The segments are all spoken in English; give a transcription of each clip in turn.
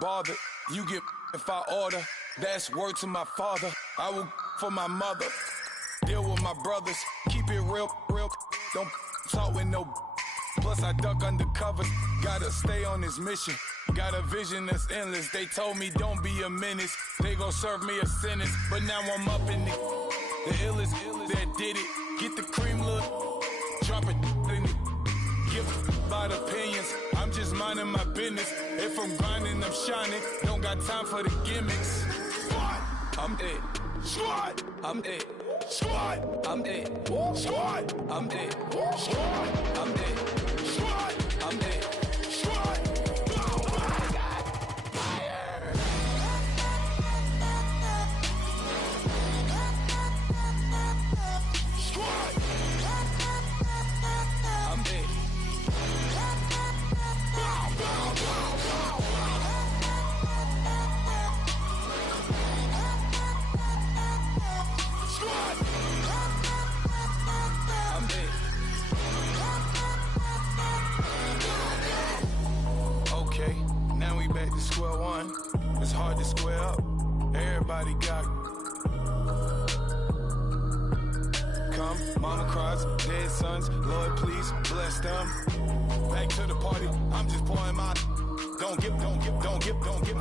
bothered. You get if I order. That's word to my father. I will for my mother. Deal with my brothers. Keep it real. Don't talk with no. Plus I duck undercover. Gotta stay on this mission. Got a vision that's endless. They told me don't be a menace. They gon' serve me a sentence. But now I'm up in the illest that did it. Get the cream, look. Drop it in it. Give about opinions. I'm just minding my business. If I'm grinding, I'm shining. Don't got time for the gimmicks. Squad, I'm dead. Squad, I'm dead. Squad, I'm dead. Squad, I'm dead. Squad, I'm dead. Squad, I'm dead. Squad. Square one, it's hard to square up. Everybody got come, mama cries, dead sons. Lord, please bless them. Back to the party, I'm just pouring my. Don't get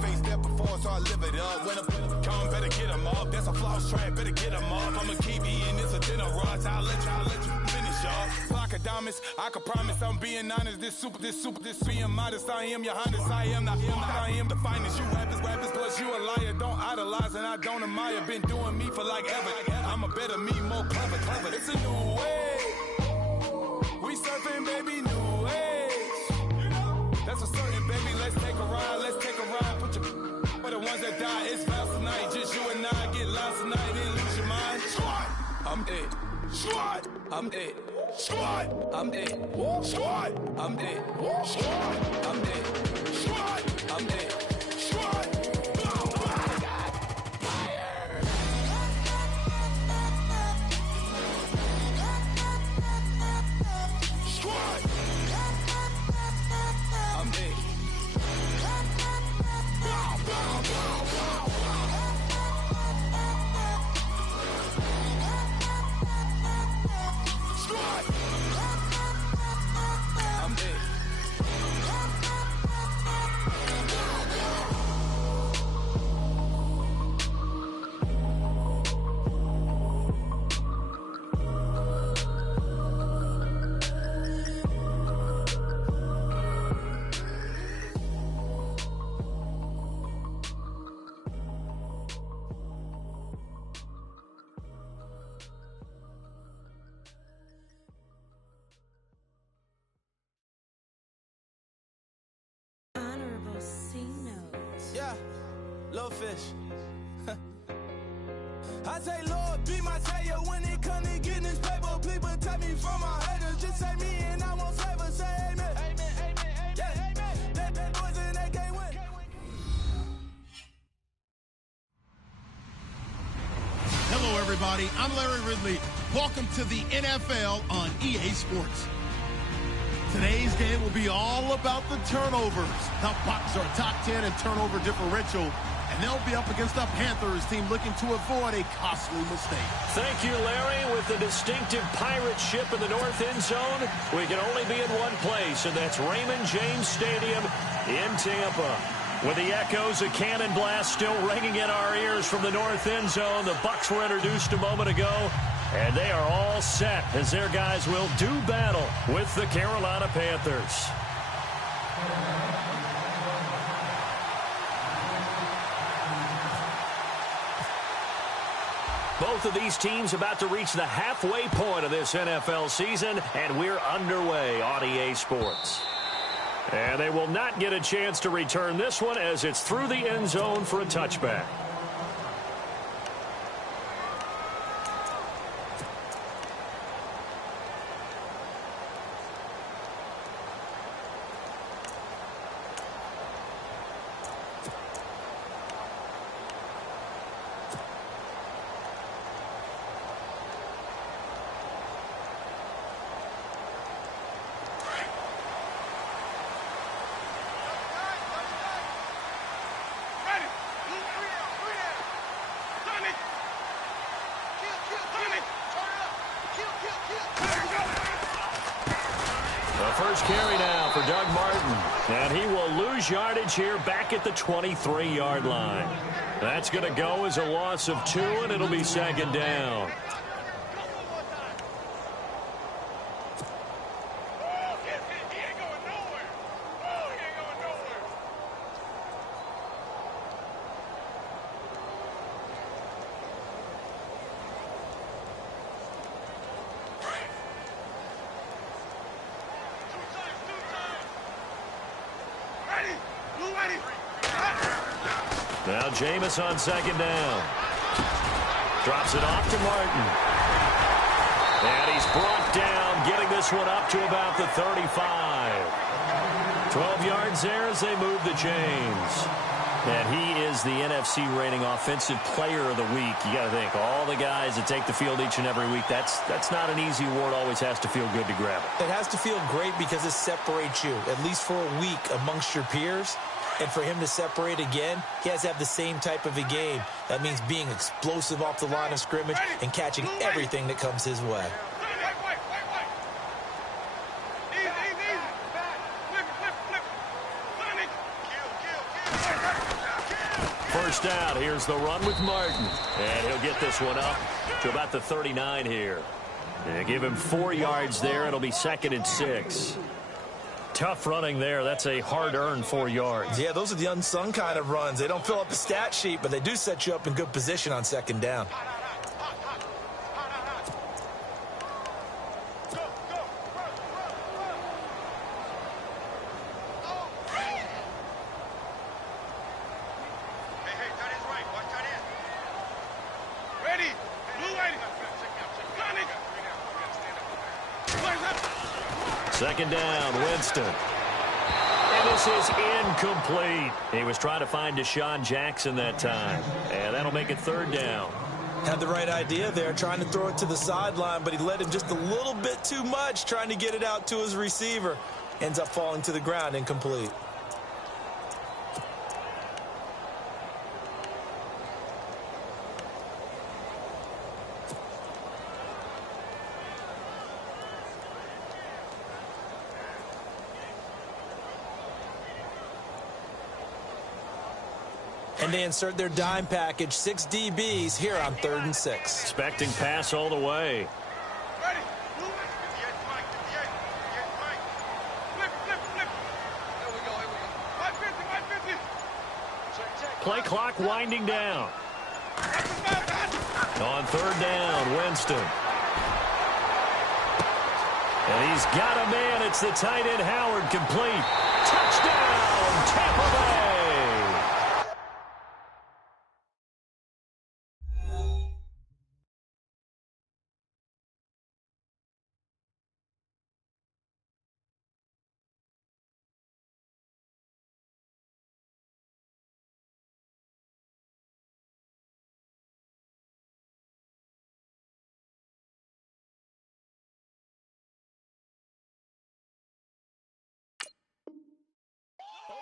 face that before, so I live it up. When I come, better get them up. That's a floss track, better get them up. I'ma keep eating this a dinner rush. I'll let you finish, y'all. Flock of diamonds, I can promise I'm being honest. This being modest. I am your highness, I am the finest. You rappers, plus you a liar. Don't idolize and I don't admire. Been doing me for like ever. I'm a better me, more clever. It's a new way. We surfing, baby, new age. That's a certain, baby. Let's take a ride. Put your for the ones that die. It's vows tonight. Just you and I get lost tonight. Then lose your mind. Squad, I'm dead. Squad, I'm dead. Squad, I'm dead. Squad, I'm dead. Squad, I'm dead. Squad, I'm dead. Squad. Yeah, little fish. I say, Lord, be my savior when it come to getting this paper. People take me from my haters. Just say me and I won't save us. Say amen. Amen. Yeah. Amen. That boys and they can't win. Hello, everybody. I'm Larry Ridley. Welcome to the NFL on EA Sports. Today's game will be all about the turnovers. The Bucs are top 10 in turnover differential, and they'll be up against a Panthers team looking to avoid a costly mistake. Thank you, Larry. With the distinctive pirate ship in the north end zone, we can only be in one place, and that's Raymond James Stadium in Tampa. With the echoes of cannon blast still ringing in our ears from the north end zone, the Bucs were introduced a moment ago, and they are all set as their guys will do battle with the Carolina Panthers. Both of these teams about to reach the halfway point of this NFL season, and we're underway on EA Sports. And they will not get a chance to return this one as it's through the end zone for a touchback. first carry now for Doug Martin. And he will lose yardage here back at the 23-yard line. That's going to go as a loss of 2, and it'll be second down. Now Jameis on second down. Drops it off to Martin. And he's brought down, getting this one up to about the 35. 12 yards there as they move the chains. And he is the NFC reigning offensive player of the week. You got to think, all the guys that take the field each and every week, that's not an easy award. Always has to feel good to grab it. It has to feel great because it separates you, at least for a week, amongst your peers. And for him to separate again, he has to have the same type of a game. That means being explosive off the line of scrimmage and catching everything that comes his way. First down, here's the run with Martin. And he'll get this one up to about the 39 here. And give him 4 yards there. It'll be 2nd and 6. Tough running there. That's a hard-earned 4 yards. Yeah, those are the unsung kind of runs. They don't fill up the stat sheet, but they do set you up in good position on second down. Second down, Winston. And this is incomplete. He was trying to find Deshaun Jackson that time. And that'll make it 3rd down. Had the right idea there, trying to throw it to the sideline, but he led him just a little bit too much, trying to get it out to his receiver. Ends up falling to the ground, incomplete. And they insert their dime package, 6 DBs here on 3rd and 6. Expecting pass all the way. Play clock winding down. On 3rd down, Winston. And he's got a man. It's the tight end, Howard, complete. Touchdown, Tampa Bay.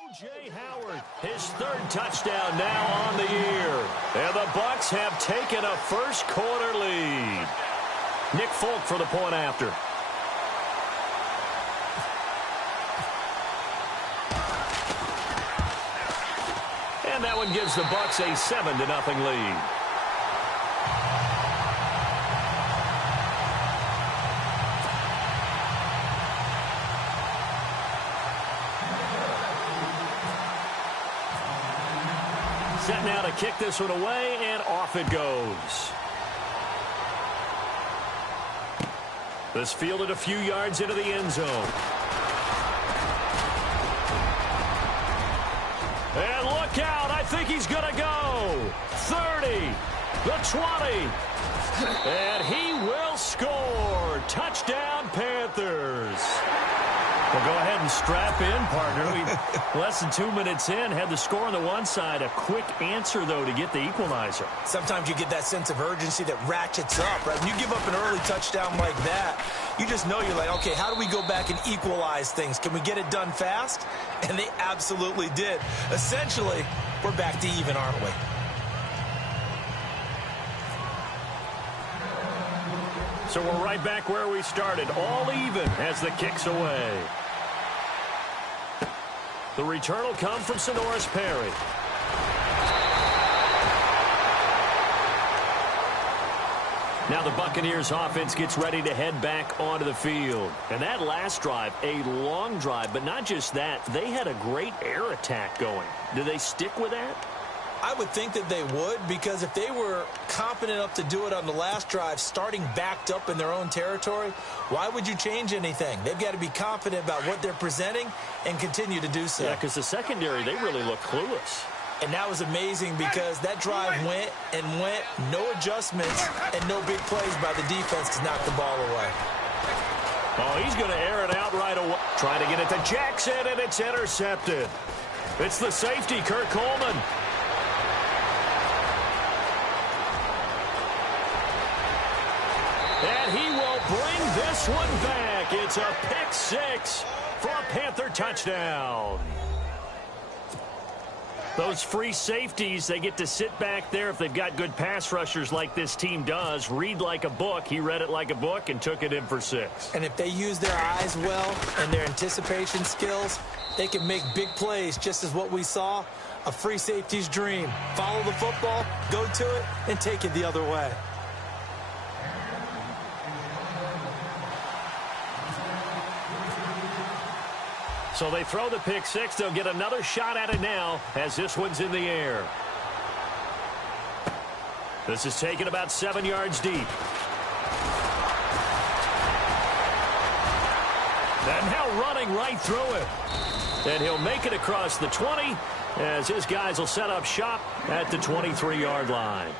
O.J. Howard, his 3rd touchdown now on the year. And the Bucs have taken a first-quarter lead. Nick Folk for the point after. And that one gives the Bucs a 7-0 lead. Set now to kick this one away, and off it goes. This fielded a few yards into the end zone. And look out, I think he's going to go. 30, the 20, and he will score. Touchdown, Panthers. Well, go ahead and strap in, partner. We less than 2 minutes in, had the score on the one side. A quick answer, though, to get the equalizer. Sometimes you get that sense of urgency that ratchets up, right? When you give up an early touchdown like that, you just know you're like, okay, how do we go back and equalize things? Can we get it done fast? And they absolutely did. Essentially, we're back to even, aren't we? So we're right back where we started, all even as the kick's away. The return will come from Sonoris Perry. Now the Buccaneers offense gets ready to head back onto the field. And that last drive, a long drive, but not just that, they had a great air attack going. Do they stick with that? I would think that they would, because if they were confident enough to do it on the last drive, starting backed up in their own territory, why would you change anything? They've got to be confident about what they're presenting and continue to do so. Yeah, because the secondary, they really look clueless. And that was amazing because that drive went and went, no adjustments, and no big plays by the defense to knock the ball away. Oh, he's going to air it out right away. Trying to get it to Jackson, and it's intercepted. It's the safety, Kurt Coleman. And he will bring this one back. It's a pick six for a Panther touchdown. Those free safeties, they get to sit back there if they've got good pass rushers like this team does. Read like a book. He read it like a book and took it in for 6. And if they use their eyes well and their anticipation skills, they can make big plays, just as what we saw, a free safety's dream. Follow the football, go to it, and take it the other way. So they throw the pick six. They'll get another shot at it now as this one's in the air. This is taken about 7 yards deep. And now running right through it. And he'll make it across the 20 as his guys will set up shop at the 23-yard line.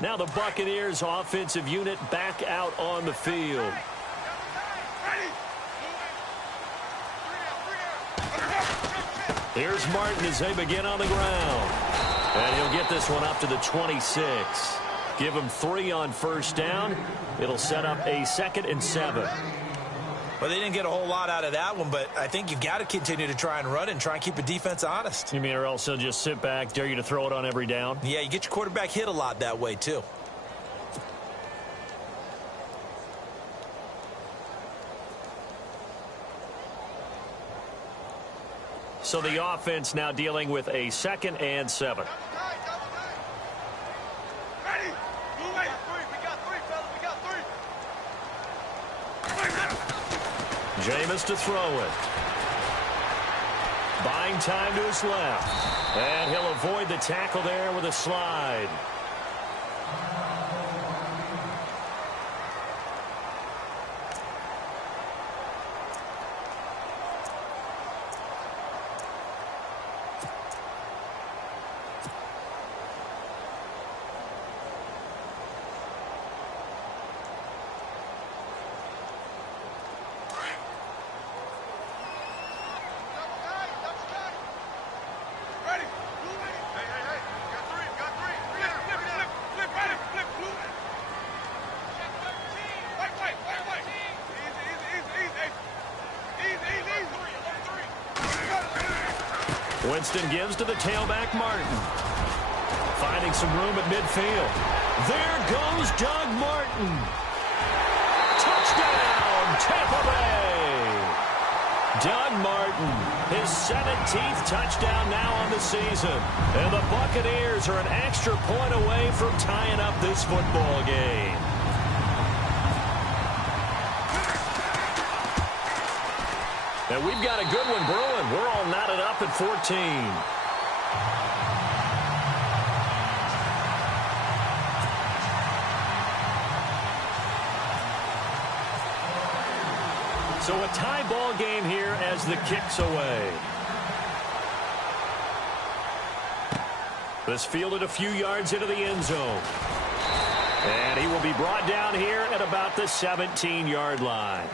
Now the Buccaneers offensive unit back out on the field. Here's Martin as they begin on the ground. And he'll get this one up to the 26. Give him 3 on first down. It'll set up a 2nd and 7. Well, they didn't get a whole lot out of that one, but I think you've got to continue to try and run and try and keep the defense honest. You mean or else they'll just sit back, dare you to throw it on every down? Yeah, you get your quarterback hit a lot that way, too. So the offense now dealing with a 2nd and 7. Jameis to throw it. Buying time to his left. And he'll avoid the tackle there with a slide. Winston gives to the tailback, Martin. Finding some room at midfield. There goes Doug Martin. Touchdown, Tampa Bay. Doug Martin, his 17th touchdown now on the season. And the Buccaneers are an extra point away from tying up this football game. And we've got a good one brewing. We're all knotted up at 14. So a tie ball game here as the kick's away. This fielded a few yards into the end zone. And he will be brought down here at about the 17-yard line.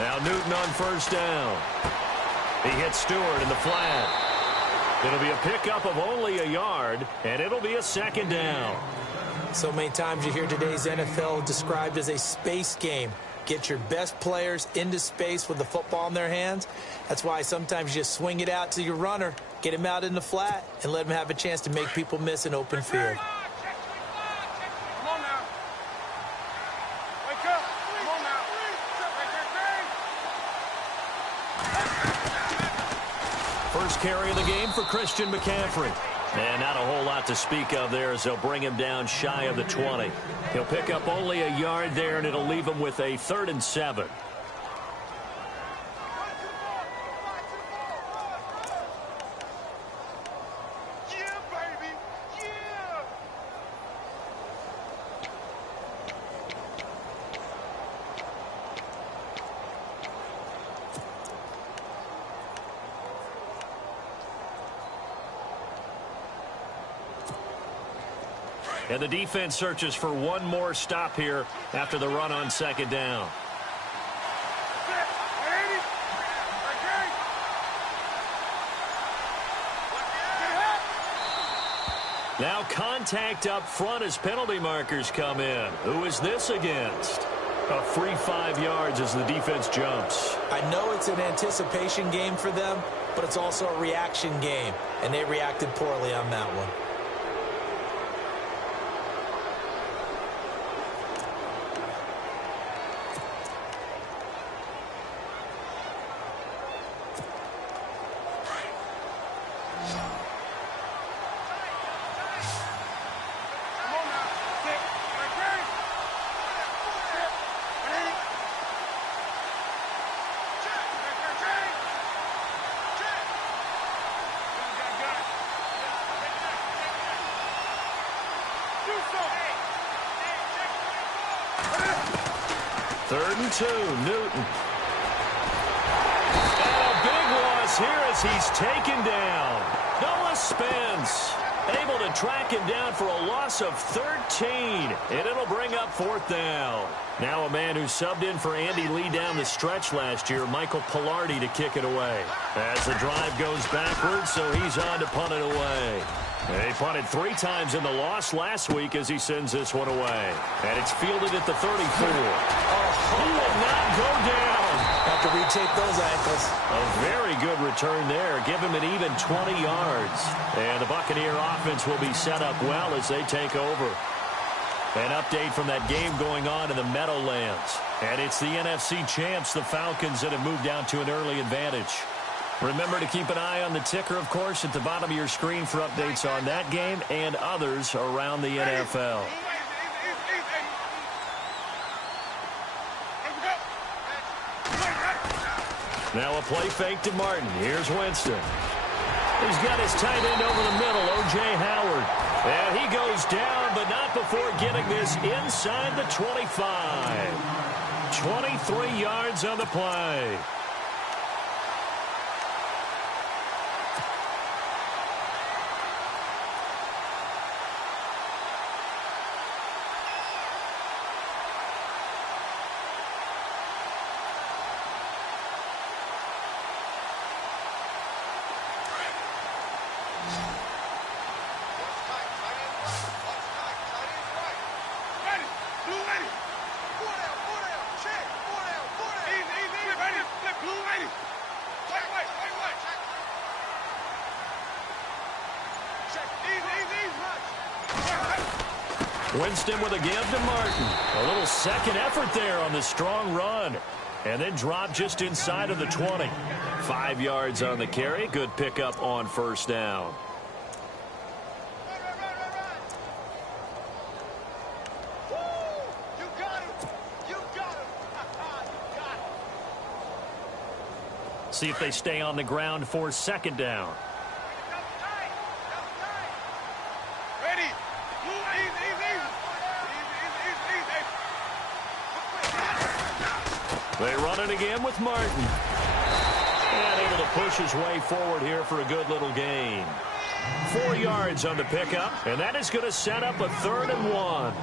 Now Newton on first down. He hits Stewart in the flat. It'll be a pickup of only a yard, and it'll be a second down. So many times you hear today's NFL described as a space game. Get your best players into space with the football in their hands. That's why sometimes you just swing it out to your runner, get him out in the flat, and let him have a chance to make people miss an open field. First carry of the game for Christian McCaffrey. And not a whole lot to speak of there as they'll bring him down shy of the 20. He'll pick up only a yard there, and it'll leave him with a 3rd and 7. And the defense searches for one more stop here after the run on second down. Now contact up front as penalty markers come in. Who is this against? A free 5 yards as the defense jumps. I know it's an anticipation game for them, but it's also a reaction game, and they reacted poorly on that one. Third and 2, Newton. And a big loss here as he's taken down. Noah Spence able to track him down for a loss of 13, and it'll bring up 4th down. Now a man who subbed in for Andy Lee down the stretch last year, Michael Pilardi, to kick it away. As the drive goes backwards, so he's on to punt it away. He punted 3 times in the loss last week as he sends this one away. And it's fielded at the 34. He will not go down. Have to retape those ankles. A very good return there. Give him an even 20 yards. And the Buccaneer offense will be set up well as they take over. An update from that game going on in the Meadowlands. And it's the NFC champs, the Falcons, that have moved down to an early advantage. Remember to keep an eye on the ticker, of course, at the bottom of your screen for updates on that game and others around the NFL. Now a play fake to Martin. Here's Winston. He's got his tight end over the middle, O.J. Howard. And he goes down, but not before getting this inside the 25. 23 yards on the play. Winston with a give to Martin. A little second effort there on the strong run. And then drop just inside of the 20. 5 yards on the carry. Good pickup on first down. See if they stay on the ground for second down. They run it again with Martin. And able to push his way forward here for a good little gain. 4 yards on the pickup, and that is going to set up a 3rd and 1.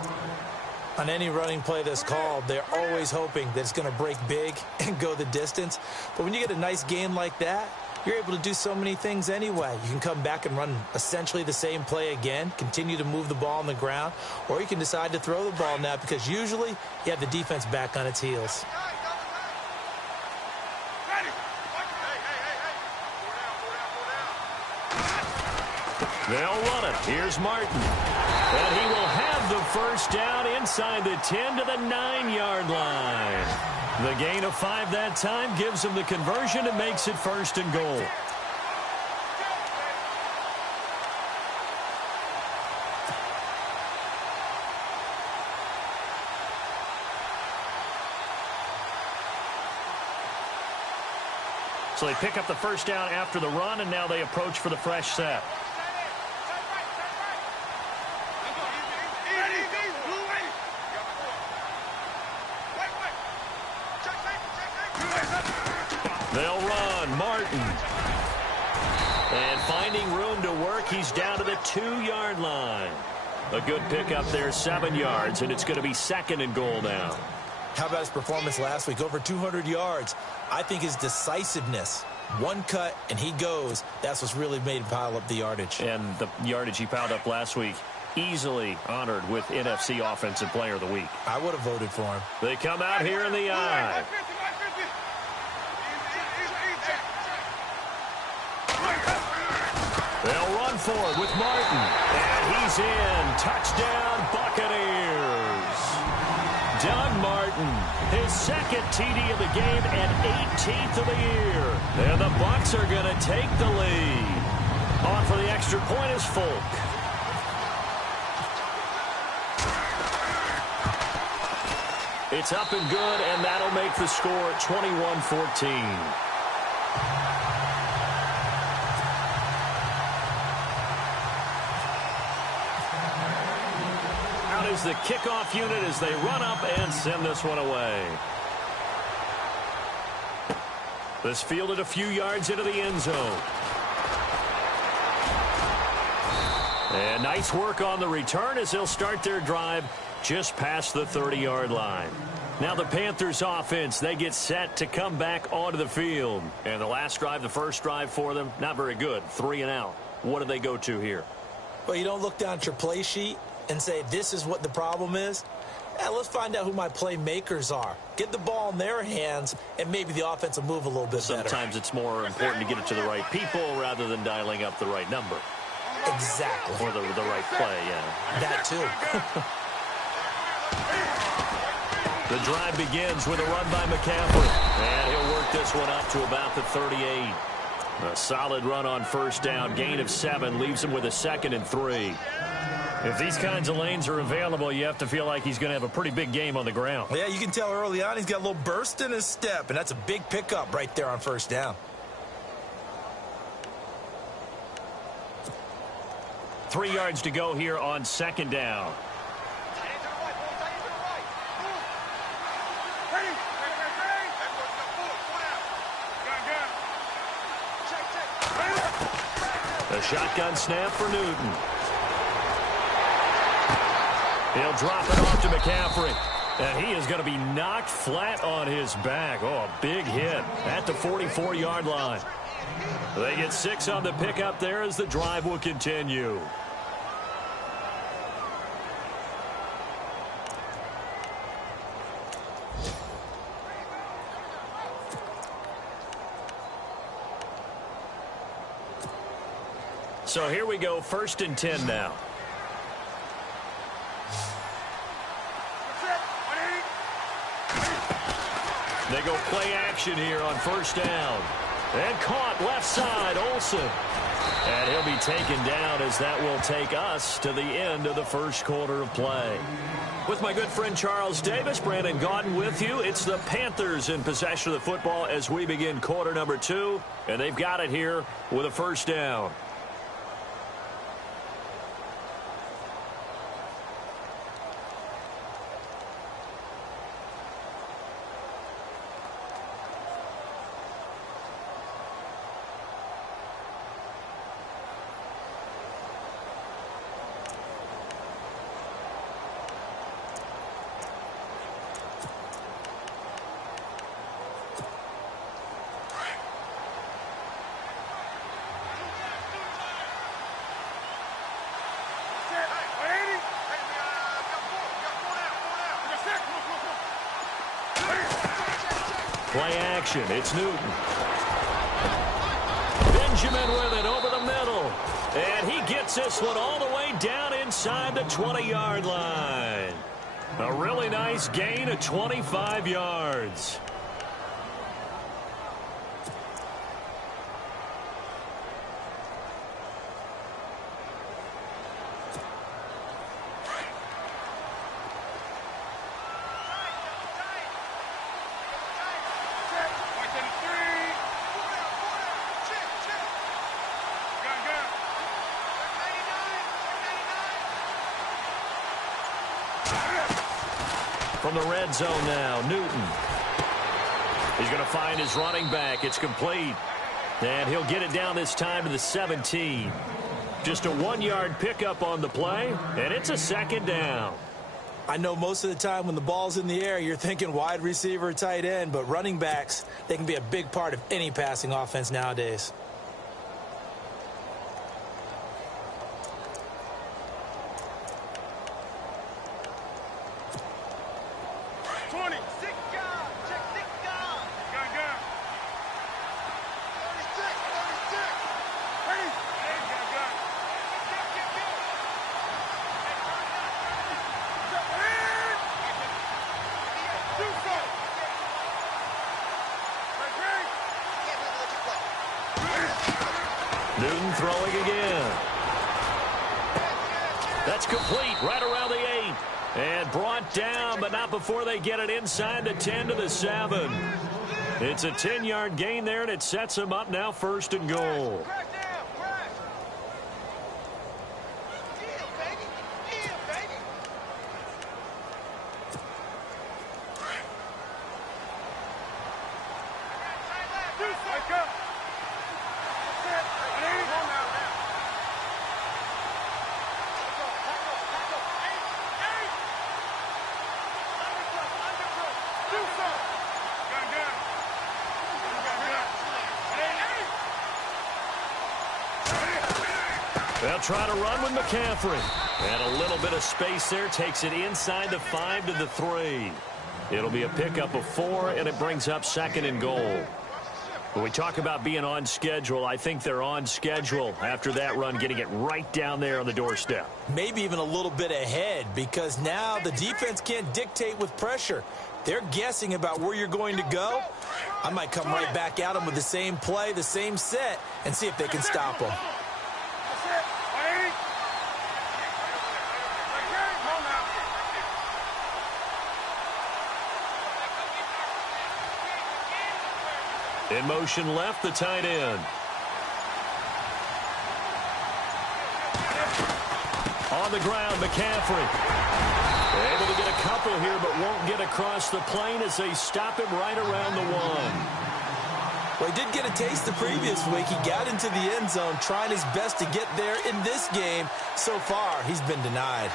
On any running play that's called, they're always hoping that it's going to break big and go the distance. But when you get a nice gain like that, you're able to do so many things anyway. You can come back and run essentially the same play again, continue to move the ball on the ground, or you can decide to throw the ball now because usually you have the defense back on its heels. They'll run it. Here's Martin. And he will have the first down inside the 10 to the 9-yard line. The gain of 5 that time gives him the conversion and makes it 1st and goal. So they pick up the first down after the run, and now they approach for the fresh set. They'll run. Martin. And finding room to work, he's down to the 2-yard line. A good pickup there, 7 yards, and it's going to be 2nd and goal now. How about his performance last week? Over 200 yards. I think his decisiveness, one cut and he goes, that's what's really made him pile up the yardage. And the yardage he piled up last week, easily honored with NFC Offensive Player of the Week. I would have voted for him. They come out here in the eye. They'll run for it with Martin. And he's in. Touchdown, Buccaneers. Doug Martin, his 2nd TD of the game and 18th of the year. And the Bucs are going to take the lead. On for the extra point is Folk. It's up and good, and that'll make the score 21-14. Is the kickoff unit as they run up and send this one away. This fielded a few yards into the end zone. And nice work on the return as they'll start their drive just past the 30-yard line. Now the Panthers offense, they get set to come back onto the field. And the last drive, the first drive for them, not very good. 3 and out. What do they go to here? Well, you don't look down at your play sheet and say, this is what the problem is. Let's find out who my playmakers are. Get the ball in their hands, and maybe the offense will move a little bit better. Sometimes it's more important to get it to the right people rather than dialing up the right number. Exactly. Or the right play, yeah. That too. The drive begins with a run by McCaffrey. And he'll work this one up to about the 38. A solid run on first down. Gain of 7 leaves him with a 2nd and 3. If these kinds of lanes are available, you have to feel like he's going to have a pretty big game on the ground. Yeah, you can tell early on he's got a little burst in his step, and that's a big pickup right there on first down. 3 yards to go here on 2nd down. A shotgun snap for Newton. He'll drop it off to McCaffrey. And he is going to be knocked flat on his back. Oh, a big hit at the 44-yard line. They get 6 on the pickup there as the drive will continue. So here we go, 1st and 10 now. They go play action here on first down. And caught left side, Olsen. And he'll be taken down as that will take us to the end of the first quarter of play. With my good friend Charles Davis, Brandon Gaudin with you. It's the Panthers in possession of the football as we begin quarter number 2. And they've got it here with a first down. Play action. It's Newton. Benjamin with it over the middle. And he gets this one all the way down inside the 20-yard line. A really nice gain of 25 yards. From the red zone now, Newton. He's going to find his running back. It's complete. And he'll get it down this time to the 17. Just a 1-yard pickup on the play, and it's a second down. I know most of the time when the ball's in the air, you're thinking wide receiver, tight end, but running backs, they can be a big part of any passing offense nowadays. Newton throwing again. That's complete right around the 8. And brought down, but not before they get it inside the 10 to the 7. It's a 10-yard gain there, and it sets them up now 1st and goal. They'll try to run with McCaffrey. And a little bit of space there takes it inside the 5 to the 3. It'll be a pickup of 4, and it brings up 2nd and goal. When we talk about being on schedule, I think they're on schedule after that run, getting it right down there on the doorstep. Maybe even a little bit ahead, because now the defense can't dictate with pressure. They're guessing about where you're going to go. I might come right back at them with the same play, the same set, and see if they can stop them. In motion left, the tight end. On the ground, McCaffrey. Able to get a couple here, but won't get across the plane as they stop him right around the 1. Well, he did get a taste the previous week. He got into the end zone, trying his best to get there in this game. So far, he's been denied.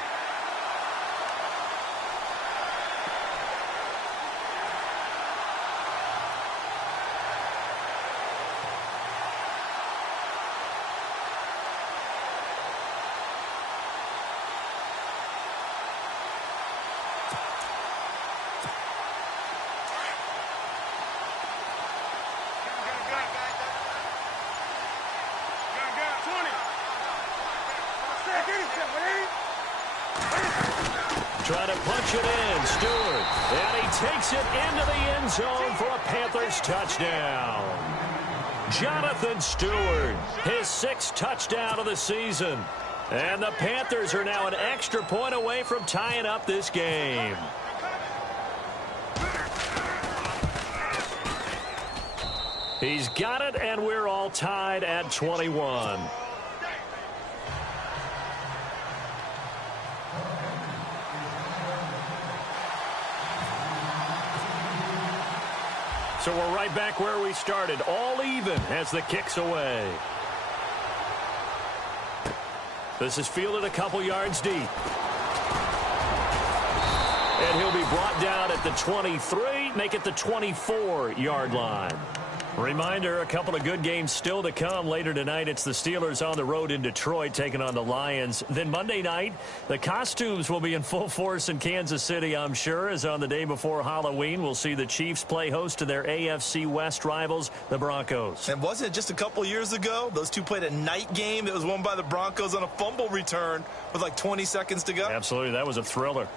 Trying to punch it in, Stewart. And he takes it into the end zone for a Panthers touchdown. Jonathan Stewart, his 6th touchdown of the season. And the Panthers are now an extra point away from tying up this game. He's got it, and we're all tied at 21. So we're right back where we started, all even as the kick's away. This is fielded a couple yards deep. And he'll be brought down at the 23, make it the 24-yard line. Reminder, a couple of good games still to come later tonight. It's the Steelers on the road in Detroit taking on the Lions. Then Monday night, the costumes will be in full force in Kansas City, I'm sure, as on the day before Halloween, we'll see the Chiefs play host to their AFC West rivals, the Broncos. And wasn't it just a couple years ago, those two played a night game that was won by the Broncos on a fumble return with like 20 seconds to go? Absolutely, that was a thriller.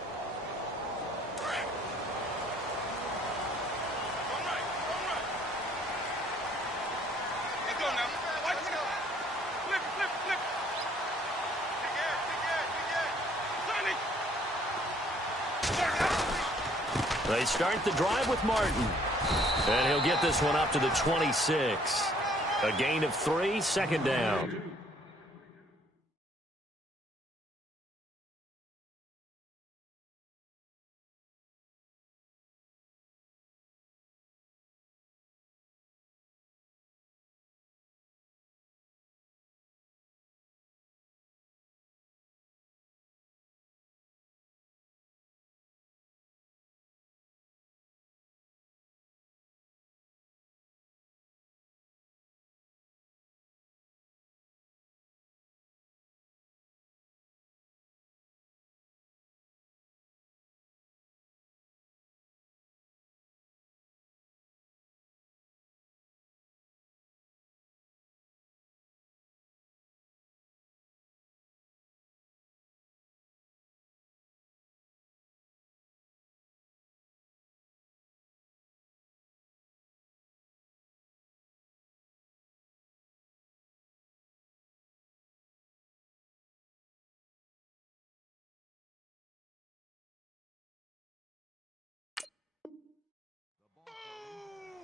They start the drive with Martin. And he'll get this one up to the 26. A gain of 3, second down.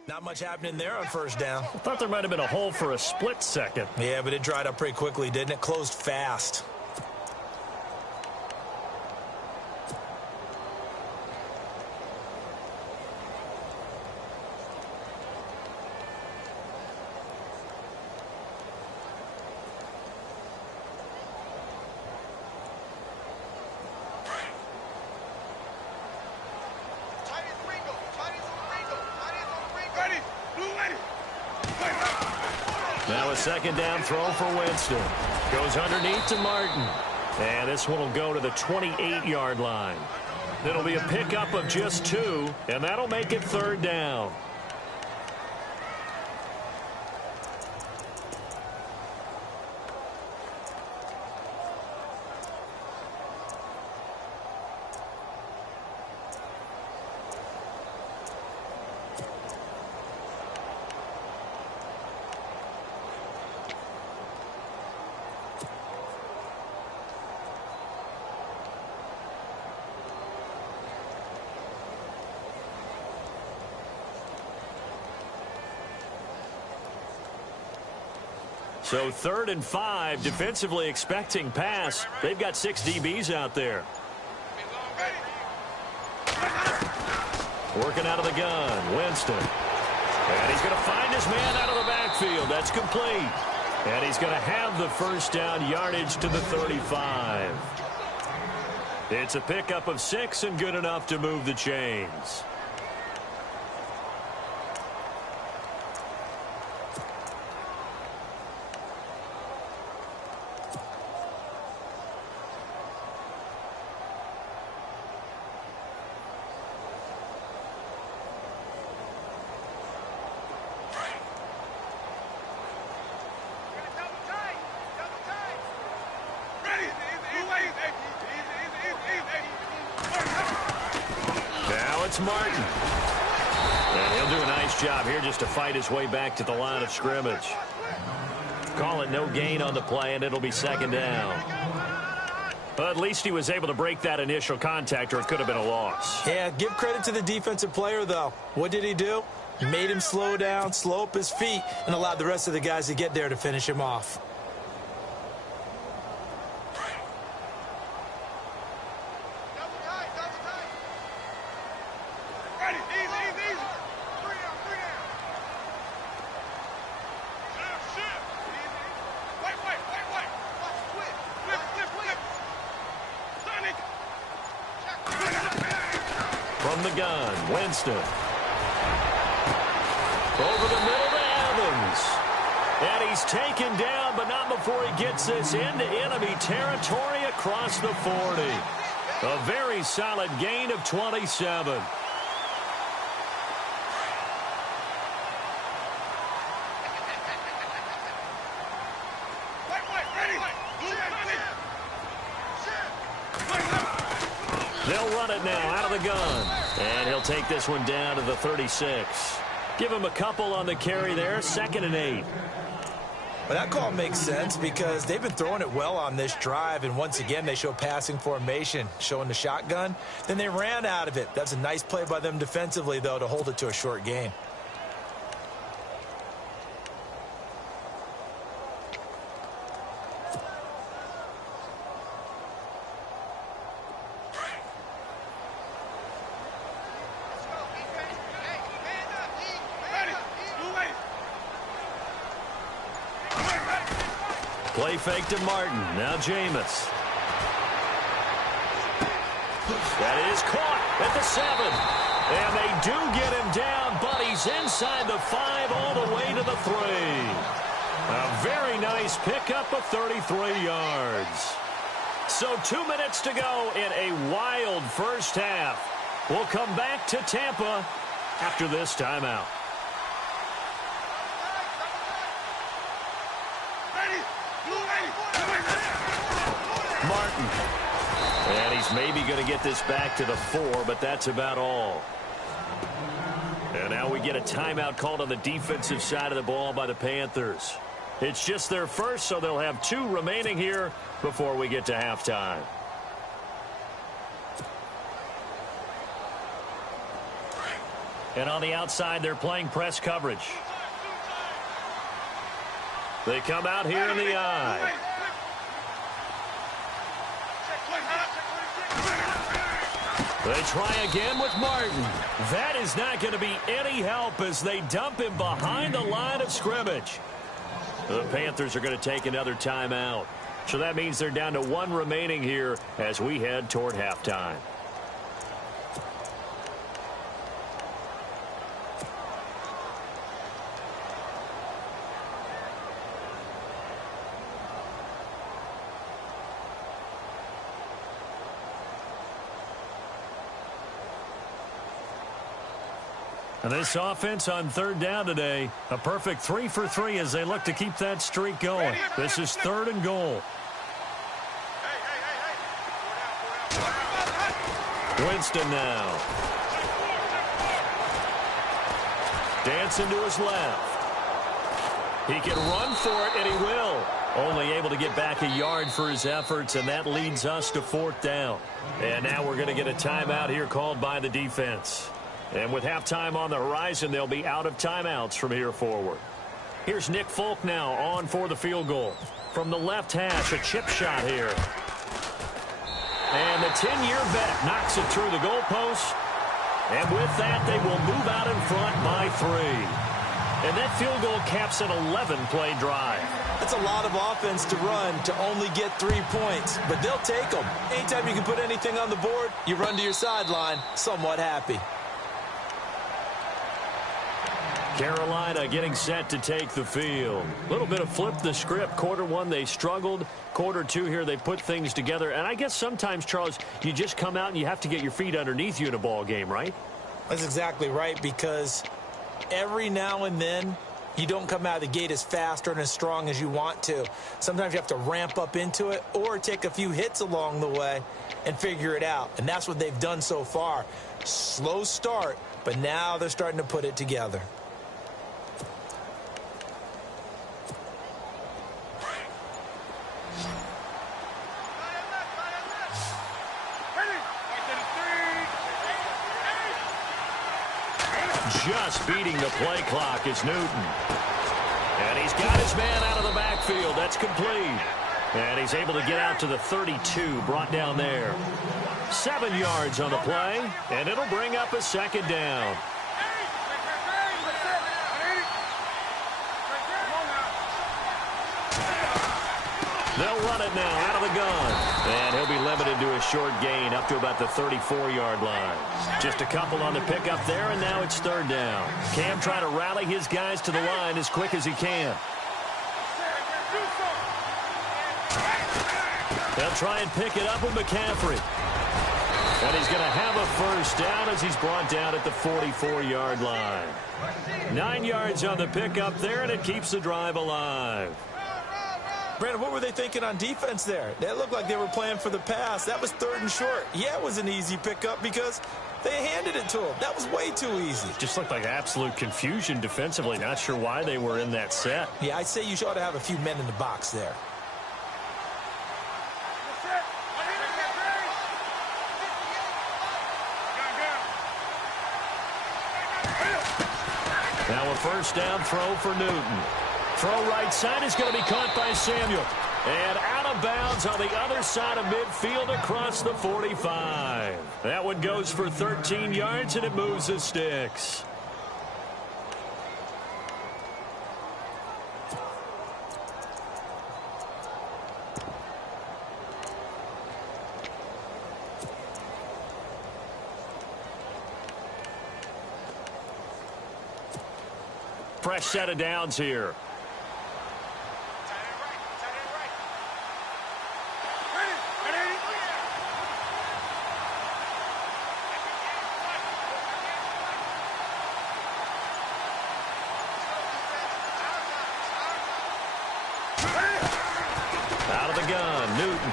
Not much happening there on first down. I thought there might have been a hole for a split second. Yeah, but it dried up pretty quickly, didn't it? Closed fast. Now a second down throw for Winston. Goes underneath to Martin. And this one will go to the 28-yard line. It'll be a pickup of just 2, and that'll make it third down. So 3rd and 5, defensively expecting pass. They've got 6 DBs out there. Working out of the gun, Winston. And he's going to find his man out of the backfield. That's complete. And he's going to have the first down yardage to the 35. It's a pickup of 6 and good enough to move the chains. It's Martin. And he'll do a nice job here just to fight his way back to the line of scrimmage. Call it no gain on the play, and it'll be second down. But at least he was able to break that initial contact, or it could have been a loss. Yeah, give credit to the defensive player, though. What did he do? Made him slow down, slow up his feet, and allowed the rest of the guys to get there to finish him off. From the gun, Winston. Over the middle to And he's taken down, but not before he gets this into enemy territory across the 40. A very solid gain of 27. They'll run it now out of the gun. And he'll take this one down to the 36. Give him a couple on the carry there, 2nd and 8. Well, that call makes sense because they've been throwing it well on this drive, and once again they show passing formation, showing the shotgun. Then they ran out of it. That's a nice play by them defensively, though, to hold it to a short gain. Play fake to Martin. Now Jameis. That is caught at the 7. And they do get him down, but he's inside the 5 all the way to the 3. A very nice pickup of 33 yards. So 2 minutes to go in a wild first half. We'll come back to Tampa after this timeout. Martin. And he's maybe going to get this back to the 4, but that's about all. And now we get a timeout called on the defensive side of the ball by the Panthers. It's just their first, so they'll have 2 remaining here before we get to halftime. And on the outside, they're playing press coverage. They come out here in the eye. They try again with Martin. That is not going to be any help as they dump him behind the line of scrimmage. The Panthers are going to take another timeout. So that means they're down to 1 remaining here as we head toward halftime. And this offense on 3rd down today, a perfect 3 for 3 as they look to keep that streak going. This is 3rd and goal. Winston now. Dancing to his left. He can run for it, and he will. Only able to get back a yard for his efforts, and that leads us to 4th down. And now we're going to get a timeout here called by the defense. And with halftime on the horizon, they'll be out of timeouts from here forward. Here's Nick Folk now on for the field goal. From the left hash, a chip shot here. And the 10-year vet knocks it through the goalpost. And with that, they will move out in front by 3. And that field goal caps an 11-play drive. That's a lot of offense to run to only get 3 points, but they'll take them. Anytime you can put anything on the board, you run to your sideline somewhat happy. Carolina getting set to take the field. A little bit of flip the script. Quarter 1, they struggled. Quarter 2 here, they put things together. And I guess sometimes, Charles, you just come out and you have to get your feet underneath you in a ball game, right? That's exactly right, because every now and then you don't come out of the gate as fast or as strong as you want to. Sometimes you have to ramp up into it or take a few hits along the way and figure it out. And that's what they've done so far. Slow start, but now they're starting to put it together. Just beating the play clock is Newton. And he's got his man out of the backfield. That's complete. And he's able to get out to the 32, brought down there. 7 yards on the play, and it'll bring up a 2nd down. They'll run it now out of the gun. And he'll be limited to a short gain up to about the 34-yard line. Just a couple on the pickup there, and now it's 3rd down. Cam trying to rally his guys to the line as quick as he can. They'll try and pick it up with McCaffrey. And he's going to have a first down as he's brought down at the 44-yard line. 9 yards on the pickup there, and it keeps the drive alive. Brandon, what were they thinking on defense there? That looked like they were playing for the pass. That was 3rd and short. Yeah, it was an easy pickup because they handed it to him. That was way too easy. Just looked like absolute confusion defensively. Not sure why they were in that set. Yeah, I'd say you ought to have a few men in the box there. Now a first down throw for Newton. Throw right side is going to be caught by Samuel. And out of bounds on the other side of midfield across the 45. That one goes for 13 yards, and it moves the sticks. Fresh set of downs here. Out of the gun, Newton.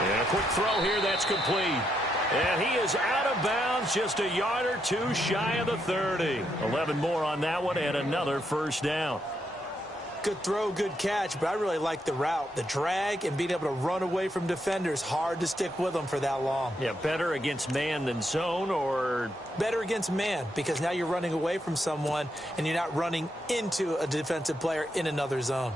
And a quick throw here, that's complete. And he is out of bounds, just a yard or two shy of the 30. 11 more on that one, and another first down. Good throw, good catch, but I really like the route. The drag and being able to run away from defenders, hard to stick with them for that long. Yeah, better against man than zone, or? Better against man, because now you're running away from someone, and you're not running into a defensive player in another zone.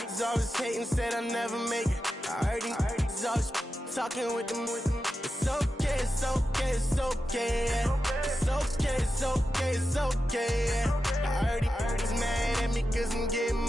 He's always hating, said I'll never make it. I heard he's always talking with them. It's okay, it's okay, it's okay. Yeah. It's okay, it's okay, it's okay. Yeah. I heard he's mad at me 'cause I'm getting